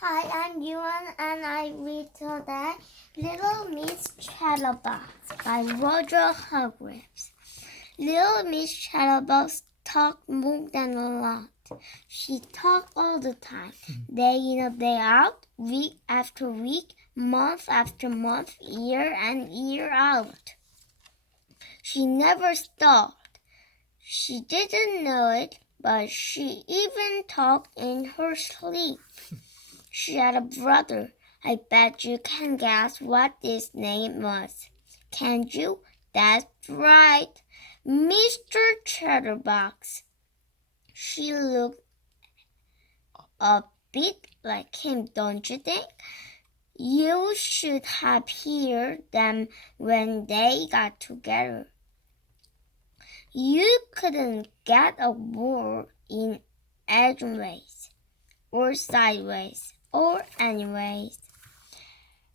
Hi, I'm Yuan, and I read today Little Miss Chatterbox by Roger Hargreaves. Little Miss Chatterbox talked more than a lot. She talked all the time, day in and day out, week after week, month after month, year and year out. She never stopped. She didn't know it, but she even talked in her sleep. She had a brother. I bet you can guess what his name was. Can't you? That's right. Mr. Chatterbox. She looked a bit like him, don't you think? You should have heard them when they got together. You couldn't get a word in edgeways or sideways or anyways.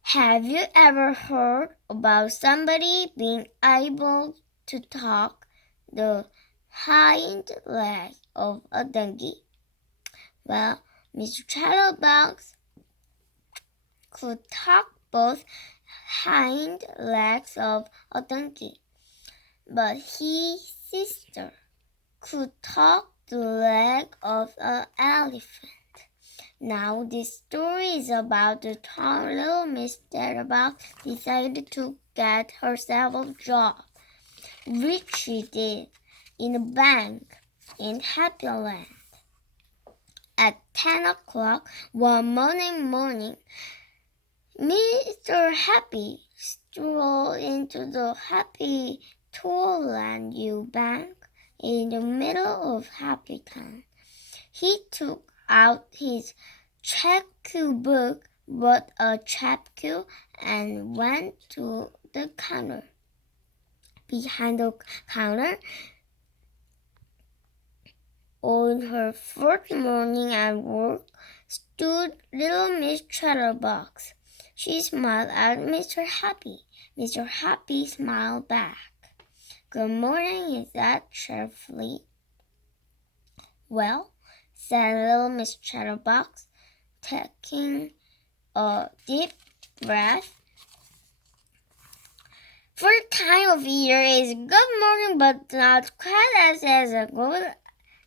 Have you ever heard about somebody being able to talk the hind leg of a donkey? Well, Mr. Chatterbox could talk both hind legs of a donkey, but his sister could talk the leg of an elephant. Now this story is about the time little Miss Chatterbox decided to get herself a job, which she did, in a bank in Happy Land. At 10 o'clock one morning, Mr. Happy strolled into the Happy Toyland U Bank in the middle of Happy Town. He took out his check-queue book, bought a check-queue, and went to the counter. Behind the counter, on her first morning at work, stood little Miss Chatterbox. She smiled at Mr. Happy. Mr. Happy smiled back. "Good morning," he said cheerfully. "Well," said little Miss Chatterbox, taking a deep breath. "For the time of year is good morning, but not quite as good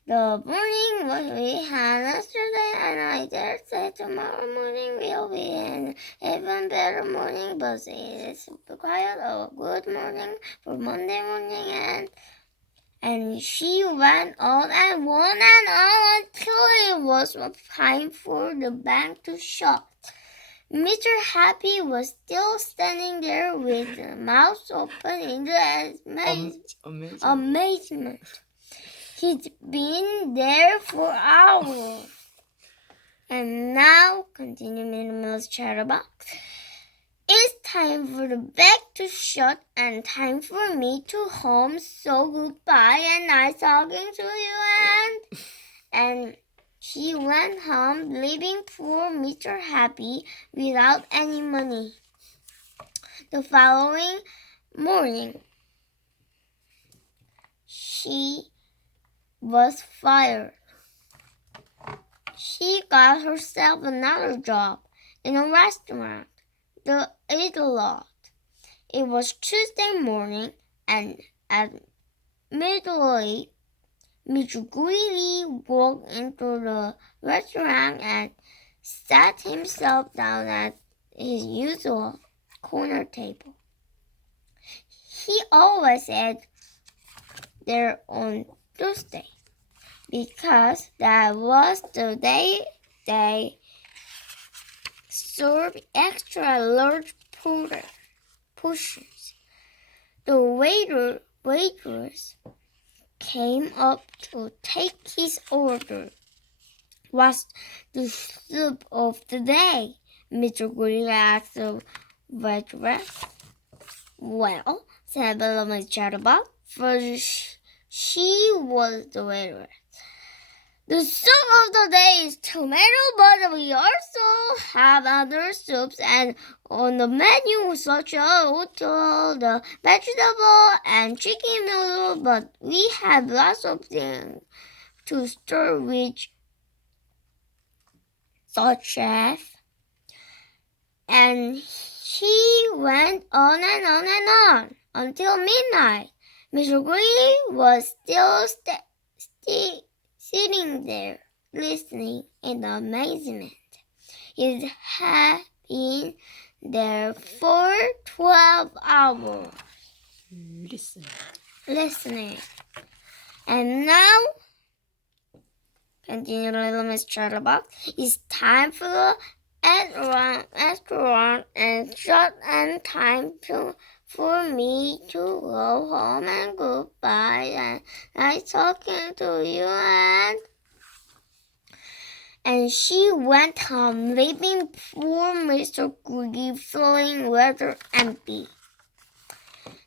the morning we had yesterday, and I dare say tomorrow morning will be an even better morning, but it is quite a good morning for Monday morning." And she went on and on until it was time for the bank to shut. Mr. Happy was still standing there with his mouth open in amazement. He'd been there for hours. "And now," continued Miss Chatterbox, "it's time for the bank to shut and time for me to home. So goodbye and nice talking to you." And she went home, leaving poor Mr. Happy without any money. The following morning, she was fired. She got herself another job in a restaurant, the Lot. It was Tuesday morning, and at midnight, Mr. Greeley walked into the restaurant and sat himself down at his usual corner table. He always ate there on Tuesday, because that was the day they served extra large portions. The waitress came up to take his order. "What's the soup of the day?" Mr. Greeley asked the waitress. "Well," said little Miss Chatterbox, for she was the waitress, "the soup of the day is tomato, but we also have other soups and on the menu, such as the vegetable and chicken noodle, but we have lots of things to stir with, thought Chef. And she went on and on and on until midnight. Mr. Greedy was still sitting there, listening in amazement. He had been there for 12 hours. Listening. And now, continued little Miss Chatterbox, it's time for the restaurant and shut and time for me to go home and goodbye. And nice talking to you and she went home, leaving poor Mr. Greedy feeling rather empty.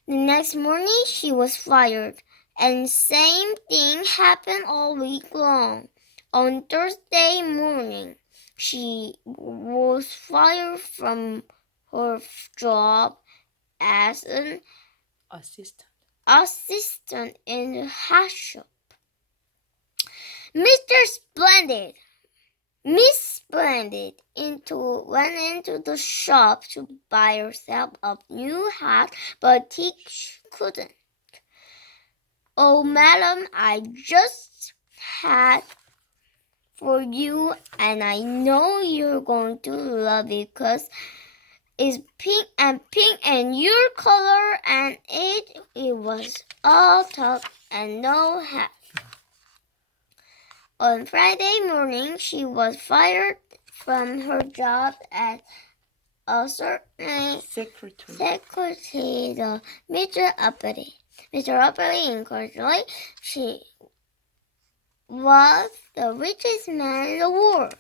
The next morning she was fired, and same thing happened all week long. On Thursday morning, she was fired from her job as an assistant in the hat shop. Miss Splendid went into the shop to buy herself a new hat, but he couldn't. Oh, madam, I just had for you, and I know you're going to love it because it's pink and your color, and it was all talk and no hat. On Friday morning, she was fired from her job as a certain secretary to Mr. Uppity. Mr. Uppity incorrectly, she was the richest man in the world.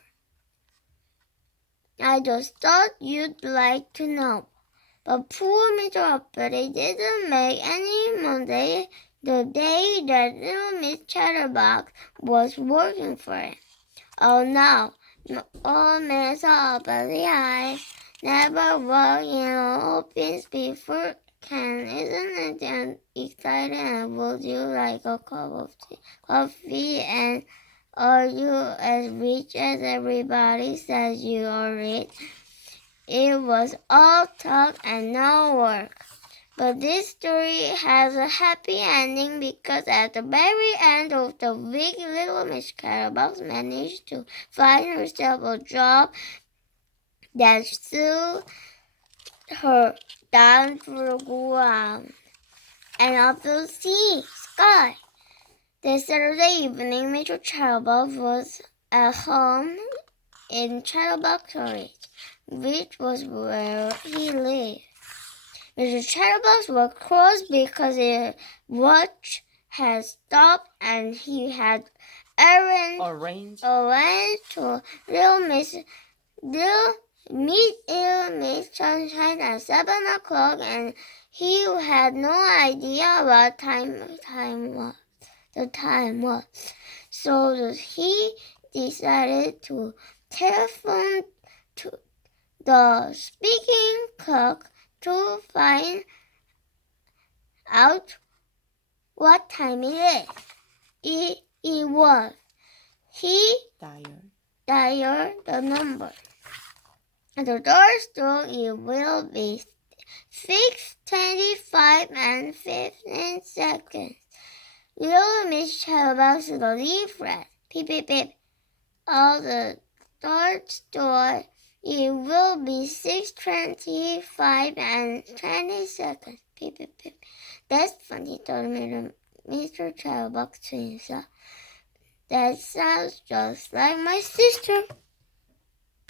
I just thought you'd like to know. But poor Mr. Uppity didn't make any money the day that little Miss Chatterbox was working for him. Oh no, old Miss Uppity, I never worked in an office before. Isn't it exciting? And would you like a cup of coffee? And are you as rich as everybody says you are rich? It was all talk and no work. But this story has a happy ending because at the very end of the week, little Miss Chatterbox managed to find herself a job that suited her down to the ground and up the sky. That Saturday evening, Mr. Chatterbox was at home in Chatterbox Cottage, which was where he lived. Mr. Chatterbox was cross because his watch had stopped and he had arranged to meet little Miss Sunshine at 7 o'clock, and he had no idea what the time was. So he decided to telephone to the speaking clock to find out what time it is. It was. He dialed the number. At the door store, it will be 6:25 and 15 seconds. Little Miss Chatterbox the leaflet. Beep, beep, beep. At the door store, it will be 6:25 and 20 seconds. Beep, beep, beep. That's funny, told Mr. Chatterbox to himself. That sounds just like my sister.